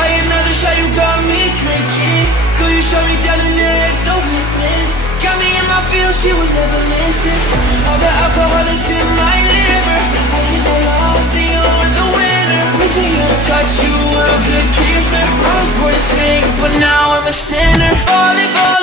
By another shot, you got me drinking. Could you shut me down and there's no witness? Got me in my feels, she would never listen. All the alcohol is in my liver. I guess I lost and you're the winner. Missing your touch, you were a good kisser. I was born to sing, but now I'm a sinner. Falling, falling.